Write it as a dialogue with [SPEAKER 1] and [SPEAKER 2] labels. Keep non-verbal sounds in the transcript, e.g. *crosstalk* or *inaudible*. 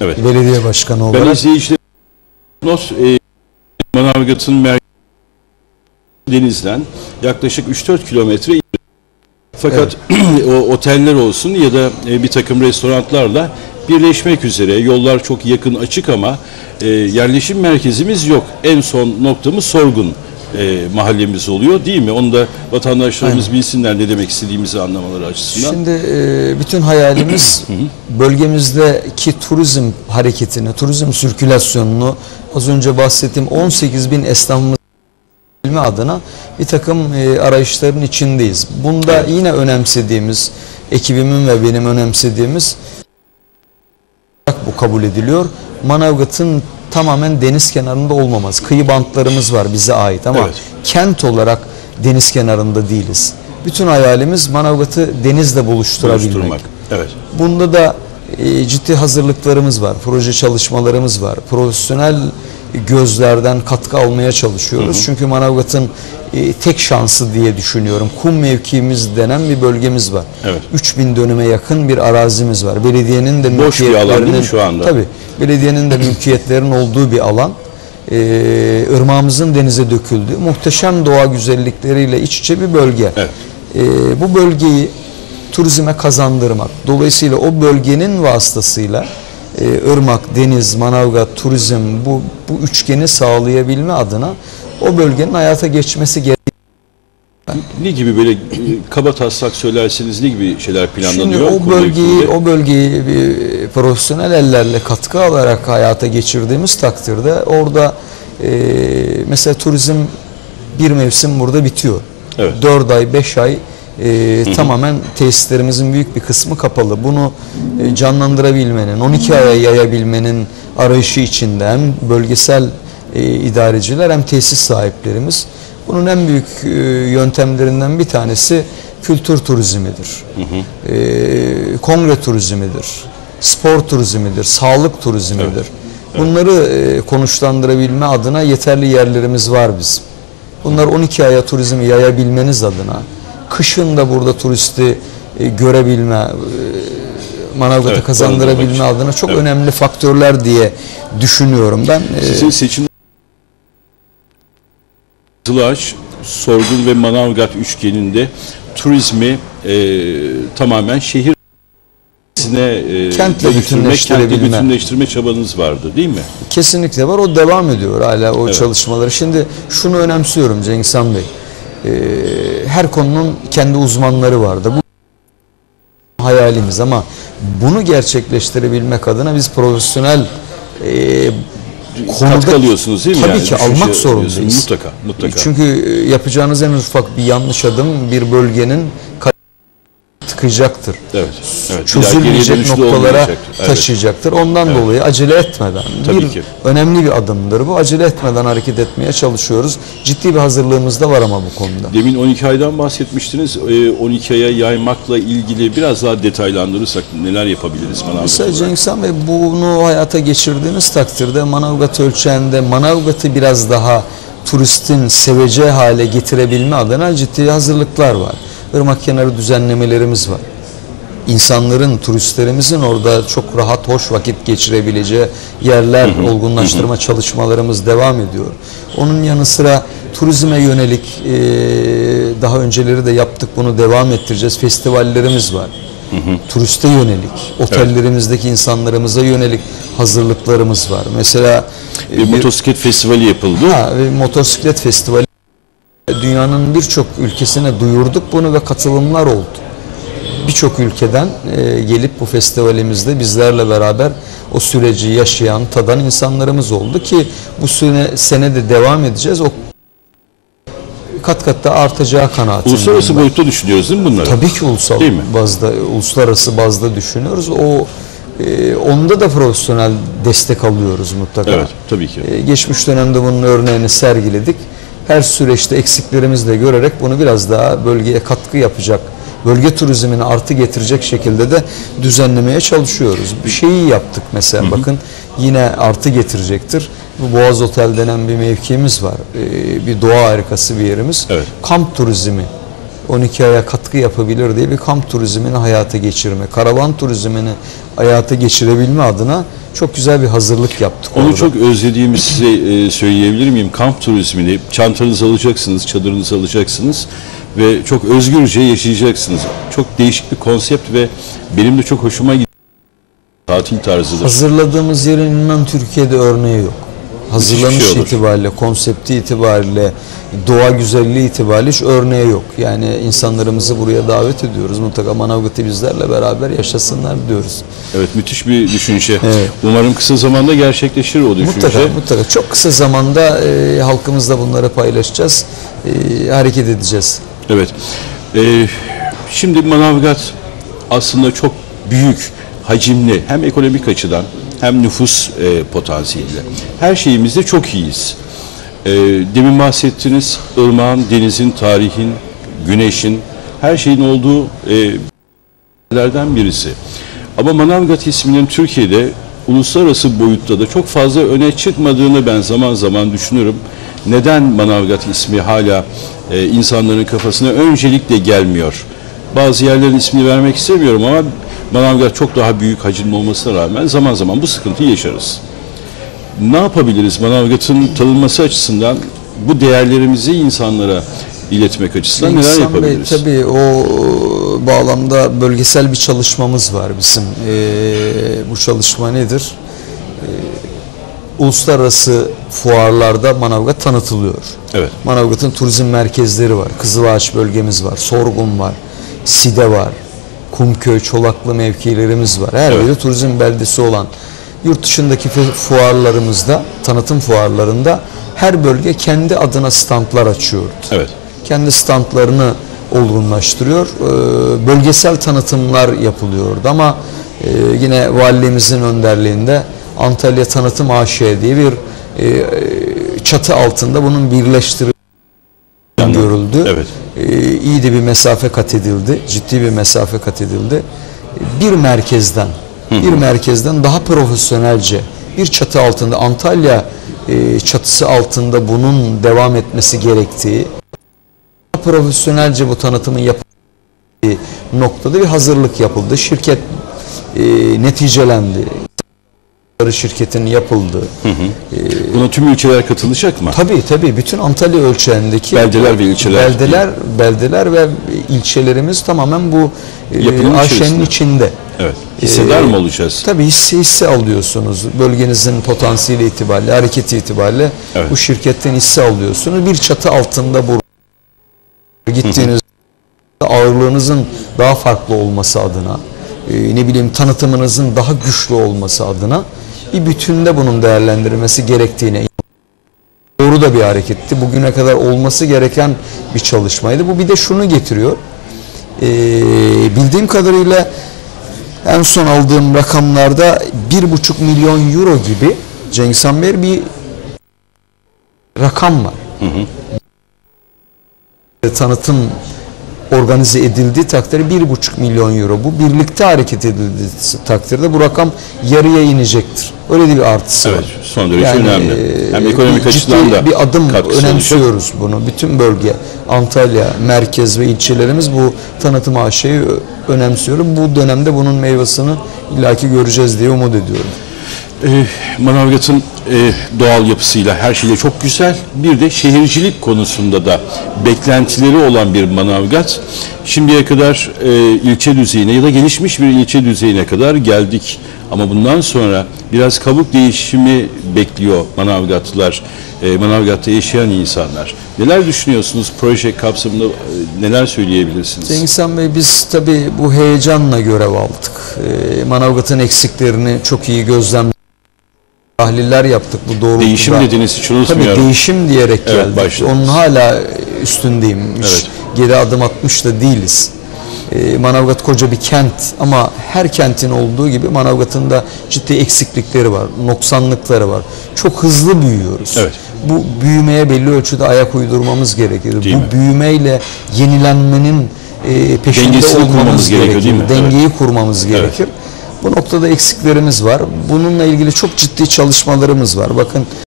[SPEAKER 1] Evet.
[SPEAKER 2] Belediye başkanı
[SPEAKER 1] Ben
[SPEAKER 2] olarak.
[SPEAKER 1] izleyiciler Nos e, Manavgat'ın merkezi denizden yaklaşık 3-4 kilometre fakat *clears throat* o oteller olsun ya da e, bir takım restoranlarla birleşmek üzere yollar çok yakın açık ama e, yerleşim merkezimiz yok. En son noktamız Sorgun e, mahallemiz oluyor değil mi? Onu da vatandaşlarımız bilsinler ne demek istediğimizi anlamaları açısından.
[SPEAKER 2] Şimdi e, bütün hayalimiz *clears throat* bölgemizdeki turizm hareketini, turizm sirkülasyonunu az önce bahsettiğim 18 bin esnafımız adına bir takım e, arayışların içindeyiz. Bunda yine önemsediğimiz, ekibimin ve benim önemsediğimiz bu kabul ediliyor. Manavgat'ın tamamen deniz kenarında olmaması. Kıyı bantlarımız var bize ait ama
[SPEAKER 1] Evet.
[SPEAKER 2] kent olarak deniz kenarında değiliz. Bütün hayalimiz Manavgat'ı denizle buluşturabilmek.
[SPEAKER 1] Evet.
[SPEAKER 2] Bunda da e, ciddi hazırlıklarımız var, proje çalışmalarımız var. Profesyonel gözlerden katkı almaya çalışıyoruz. Çünkü Manavgat'ın e, tek şansı diye düşünüyorum. Kum mevkiimiz denen bir bölgemiz var.
[SPEAKER 1] Evet.
[SPEAKER 2] 3000 dönüme yakın bir arazimiz var. Belediyenin de
[SPEAKER 1] Boş bir alan değil mi şu anda?
[SPEAKER 2] Tabii. Belediyenin de mülkiyetlerin olduğu bir alan. Ee, ırmağımızın denize döküldüğü muhteşem doğa güzellikleriyle iç içe bir bölge.
[SPEAKER 1] Evet.
[SPEAKER 2] Ee, bu bölgeyi turizme kazandırmak. Dolayısıyla o bölgenin vasıtasıyla e, ırmak, deniz, manavgat, turizm bu, bu üçgeni sağlayabilme adına o bölgenin hayata geçmesi gerekiyor.
[SPEAKER 1] Ne gibi böyle e, kaba taslak söylerseniz ne gibi şeyler planlanıyor?
[SPEAKER 2] Şimdi o bölgeyi o bölgeyi bir profesyonel ellerle katkı alarak hayata geçirdiğimiz takdirde orada e, mesela turizm bir mevsim burada bitiyor.
[SPEAKER 1] Evet.
[SPEAKER 2] 4 ay 5 ay e, tamamen tesislerimizin büyük bir kısmı kapalı. Bunu e, canlandırabilmenin, 12 aya yayabilmenin arayışı içinde hem bölgesel e, idareciler hem tesis sahiplerimiz bunun en büyük e, yöntemlerinden bir tanesi kültür turizmidir. E, kongre turizmidir. Spor turizmidir, sağlık turizmidir. Bunları e, konuşlandırabilme adına yeterli yerlerimiz var bizim. Bunlar 12 aya turizmi yayabilmeniz adına, kışın da burada turisti e, görebilme, e, Manavgat'a
[SPEAKER 1] Evet,
[SPEAKER 2] kazandırabilme adına çok
[SPEAKER 1] Evet.
[SPEAKER 2] önemli faktörler diye düşünüyorum ben. E,
[SPEAKER 1] Sizin seçim Zılaç, Sorgun ve Manavgat üçgeninde turizmi e, tamamen şehir e,
[SPEAKER 2] Kentle bütünleştirebilme.
[SPEAKER 1] kentle bütünleştirme çabanız vardı değil mi?
[SPEAKER 2] Kesinlikle var. O devam ediyor hala o
[SPEAKER 1] Evet.
[SPEAKER 2] çalışmaları. Şimdi şunu önemsiyorum Cengiz Han Bey. Ee, her konunun kendi uzmanları vardı. Bu hayalimiz ama bunu gerçekleştirebilmek adına biz profesyonel e,
[SPEAKER 1] Katkı
[SPEAKER 2] konuda
[SPEAKER 1] alıyorsunuz değil mi?
[SPEAKER 2] Tabii
[SPEAKER 1] yani?
[SPEAKER 2] ki
[SPEAKER 1] Düşünce
[SPEAKER 2] almak zorundayız.
[SPEAKER 1] Mutlaka, mutlaka.
[SPEAKER 2] Çünkü e, yapacağınız en ufak bir yanlış adım bir bölgenin tıkayacaktır.
[SPEAKER 1] evet, evet.
[SPEAKER 2] Çözülmeyecek noktalara.
[SPEAKER 1] Evet.
[SPEAKER 2] taşıyacaktır. Ondan dolayı acele etmeden
[SPEAKER 1] Tabii
[SPEAKER 2] bir
[SPEAKER 1] ki.
[SPEAKER 2] önemli bir adımdır bu. Acele etmeden hareket etmeye çalışıyoruz. Ciddi bir hazırlığımız da var ama bu konuda.
[SPEAKER 1] Demin 12 aydan bahsetmiştiniz. E, 12 aya yaymakla ilgili biraz daha detaylandırırsak neler yapabiliriz Manavgat
[SPEAKER 2] Mesela? Cengiz Han Bey bunu hayata geçirdiğiniz takdirde Manavgat ölçeğinde Manavgat'ı biraz daha turistin seveceği hale getirebilme adına ciddi hazırlıklar var. Irmak kenarı düzenlemelerimiz var. İnsanların, turistlerimizin orada çok rahat, hoş vakit geçirebileceği yerler olgunlaştırma çalışmalarımız devam ediyor. Onun yanı sıra turizme yönelik e, daha önceleri de yaptık bunu devam ettireceğiz. Festivallerimiz var. Turiste yönelik, otellerimizdeki insanlarımıza yönelik hazırlıklarımız var. Mesela e,
[SPEAKER 1] Bir motosiklet festivali yapıldı.
[SPEAKER 2] Ha, ve motosiklet festivali dünyanın birçok ülkesine duyurduk bunu ve katılımlar oldu. Birçok ülkeden e, gelip bu festivalimizde bizlerle beraber o süreci yaşayan, tadan insanlarımız oldu ki bu sene, sene de devam edeceğiz. O kat kat da artacağı kanaatindeyim.
[SPEAKER 1] Uluslararası
[SPEAKER 2] ben.
[SPEAKER 1] boyutta düşünüyoruz değil mi bunları?
[SPEAKER 2] Tabii ki ulusal
[SPEAKER 1] Değil mi?
[SPEAKER 2] bazda, uluslararası bazda düşünüyoruz. O e, onda da profesyonel destek alıyoruz mutlaka.
[SPEAKER 1] Evet, tabii ki.
[SPEAKER 2] E, geçmiş dönemde bunun örneğini sergiledik. Her süreçte eksiklerimizi de görerek bunu biraz daha bölgeye katkı yapacak, bölge turizmini artı getirecek şekilde de düzenlemeye çalışıyoruz. Bir şeyi yaptık mesela bakın yine artı getirecektir. Bu Boğaz Otel denen bir mevkimiz var. E, bir doğa harikası bir yerimiz.
[SPEAKER 1] Evet.
[SPEAKER 2] Kamp turizmi 12 aya katkı yapabilir diye bir kamp turizmini hayata geçirme, karavan turizmini hayata geçirebilme adına çok güzel bir hazırlık yaptık.
[SPEAKER 1] Onu
[SPEAKER 2] orada.
[SPEAKER 1] çok özlediğimi size e, söyleyebilir miyim? Kamp turizmini, çantanızı alacaksınız, çadırınızı alacaksınız ve çok özgürce yaşayacaksınız. Çok değişik bir konsept ve benim de çok hoşuma gidiyor. Tatil tarzıdır.
[SPEAKER 2] Hazırladığımız yerin inan Türkiye'de örneği yok. Hazırlanış
[SPEAKER 1] şey olur.
[SPEAKER 2] itibariyle, konsepti itibariyle, doğa güzelliği itibariyle hiç örneği yok. Yani insanlarımızı buraya davet ediyoruz. Mutlaka Manavgat'ı bizlerle beraber yaşasınlar diyoruz.
[SPEAKER 1] Evet müthiş bir düşünce.
[SPEAKER 2] Evet.
[SPEAKER 1] Umarım kısa zamanda gerçekleşir o düşünce.
[SPEAKER 2] Mutlaka, mutlaka. Çok kısa zamanda e, halkımızla bunları paylaşacağız. E, hareket edeceğiz.
[SPEAKER 1] Evet. Ee, şimdi Manavgat aslında çok büyük, hacimli hem ekonomik açıdan hem nüfus e, potansiyeliyle. Her şeyimizde çok iyiyiz. Ee, demin bahsettiniz ırmağın, denizin, tarihin, güneşin, her şeyin olduğu e, birisi. Ama Manavgat isminin Türkiye'de uluslararası boyutta da çok fazla öne çıkmadığını ben zaman zaman düşünürüm. Neden Manavgat ismi hala e, insanların kafasına öncelikle gelmiyor? Bazı yerlerin ismini vermek istemiyorum ama Manavgat çok daha büyük hacimli olmasına rağmen zaman zaman bu sıkıntıyı yaşarız. Ne yapabiliriz Manavgat'ın tanınması açısından bu değerlerimizi insanlara iletmek açısından neler
[SPEAKER 2] İhsan Bey,
[SPEAKER 1] yapabiliriz?
[SPEAKER 2] tabii o bağlamda bölgesel bir çalışmamız var bizim. Ee, bu çalışma nedir? Ee, uluslararası fuarlarda Manavgat tanıtılıyor.
[SPEAKER 1] Evet.
[SPEAKER 2] Manavgat'ın turizm merkezleri var. Kızılağaç bölgemiz var. Sorgun var. Side var. Kumköy, Çolaklı mevkilerimiz var. Her
[SPEAKER 1] Evet.
[SPEAKER 2] turizm beldesi olan yurt dışındaki fu- fuarlarımızda, tanıtım fuarlarında her bölge kendi adına standlar açıyordu
[SPEAKER 1] Evet.
[SPEAKER 2] kendi standlarını olgunlaştırıyor. Ee, Bölgesel tanıtımlar yapılıyordu ama e, yine valiliğimizin önderliğinde Antalya Tanıtım AŞ diye bir e, çatı altında bunun birleştirildiği görüldü.
[SPEAKER 1] Evet.
[SPEAKER 2] İyi de bir mesafe kat edildi. Ciddi bir mesafe kat edildi. Bir merkezden bir merkezden daha profesyonelce bir çatı altında Antalya e, çatısı altında bunun devam etmesi gerektiği profesyonelce bu tanıtımın yapıldığı noktada bir hazırlık yapıldı. Şirket e, neticelendi. Şirketin yapıldığı.
[SPEAKER 1] Buna tüm ülkeler katılacak mı?
[SPEAKER 2] Tabii tabii bütün Antalya ölçeğindeki
[SPEAKER 1] Beldeler ve ilçeler.
[SPEAKER 2] beldeler beldeler ve ilçelerimiz tamamen bu
[SPEAKER 1] Yapının
[SPEAKER 2] e, AŞ'nin
[SPEAKER 1] içerisinde.
[SPEAKER 2] içinde.
[SPEAKER 1] Evet. Hissedar
[SPEAKER 2] Ee,
[SPEAKER 1] mı olacağız?
[SPEAKER 2] Tabii hisse hisse alıyorsunuz. Bölgenizin potansiyeli itibariyle, hareketi itibariyle
[SPEAKER 1] Evet.
[SPEAKER 2] bu şirketten hisse alıyorsunuz. Bir çatı altında bu gittiğiniz ağırlığınızın daha farklı olması adına, e, ne bileyim tanıtımınızın daha güçlü olması adına bir bütünde bunun değerlendirilmesi gerektiğine doğru da bir hareketti. Bugüne kadar olması gereken bir çalışmaydı. Bu bir de şunu getiriyor. Ee, bildiğim kadarıyla en son aldığım rakamlarda bir buçuk milyon euro gibi Cengiz Han Bey bir rakam var. Tanıtım organize edildiği takdirde bir buçuk milyon euro. Bu birlikte hareket edildiği takdirde bu rakam yarıya inecektir. Öyle de bir artısı
[SPEAKER 1] Evet,
[SPEAKER 2] var.
[SPEAKER 1] son derece önemli.
[SPEAKER 2] e,
[SPEAKER 1] Hem ekonomik açıdan da
[SPEAKER 2] bir adım önemsiyoruz bunu. Bütün bölge, Antalya, merkez ve ilçelerimiz bu tanıtım aşıyı önemsiyorum. Bu dönemde bunun meyvesini illaki göreceğiz diye umut ediyorum.
[SPEAKER 1] Ee, Manavgat'ın e, doğal yapısıyla her şeyle çok güzel. Bir de şehircilik konusunda da beklentileri olan bir Manavgat. Şimdiye kadar e, ilçe düzeyine ya da gelişmiş bir ilçe düzeyine kadar geldik. Ama bundan sonra biraz kabuk değişimi bekliyor Manavgatlılar, e, Manavgat'ta yaşayan insanlar. Neler düşünüyorsunuz proje kapsamında e, neler söyleyebilirsiniz?
[SPEAKER 2] Cengiz Han Bey biz tabii bu heyecanla görev aldık. Ee, Manavgat'ın eksiklerini çok iyi gözlem tahliller yaptık bu doğrultuda.
[SPEAKER 1] Değişim dediniz hiç
[SPEAKER 2] Tabii
[SPEAKER 1] unutmuyorum.
[SPEAKER 2] değişim diyerek
[SPEAKER 1] Evet,
[SPEAKER 2] geldik.
[SPEAKER 1] başladınız.
[SPEAKER 2] Onun hala üstündeyim.
[SPEAKER 1] Evet.
[SPEAKER 2] Geri adım atmış da değiliz. Ee, Manavgat koca bir kent ama her kentin olduğu gibi Manavgat'ın da ciddi eksiklikleri var, noksanlıkları var. Çok hızlı büyüyoruz.
[SPEAKER 1] Evet.
[SPEAKER 2] Bu büyümeye belli ölçüde ayak uydurmamız gerekir.
[SPEAKER 1] Değil
[SPEAKER 2] Bu
[SPEAKER 1] mi?
[SPEAKER 2] büyümeyle yenilenmenin e, peşinde
[SPEAKER 1] Dengesini
[SPEAKER 2] olmamız
[SPEAKER 1] gerekiyor,
[SPEAKER 2] gerekir.
[SPEAKER 1] değil mi?
[SPEAKER 2] Dengeyi kurmamız gerekir. Bu noktada eksiklerimiz var. Bununla ilgili çok ciddi çalışmalarımız var. Bakın